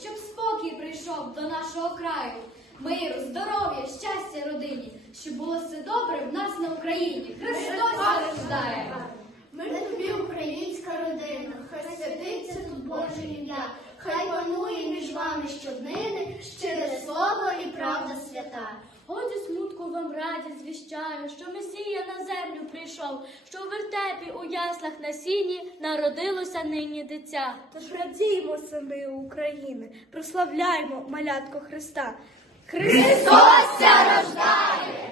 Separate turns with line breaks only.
щоб спокій прийшов до нашого краю. Миру, здоров'я, щастя родині, щоб було все добре в нас на Україні. Христос рождає!
Ми тобі, українська родина, хай святиться тут Боже ім'я, хай панує між вами щоднини,
вам раді звіщаю, що Месія на землю прийшов, що в вертепі у яслах на сіні народилося нині дитя.
Тож радіємо, сини України, прославляймо малятко Христа. Христос!
Христос рождає!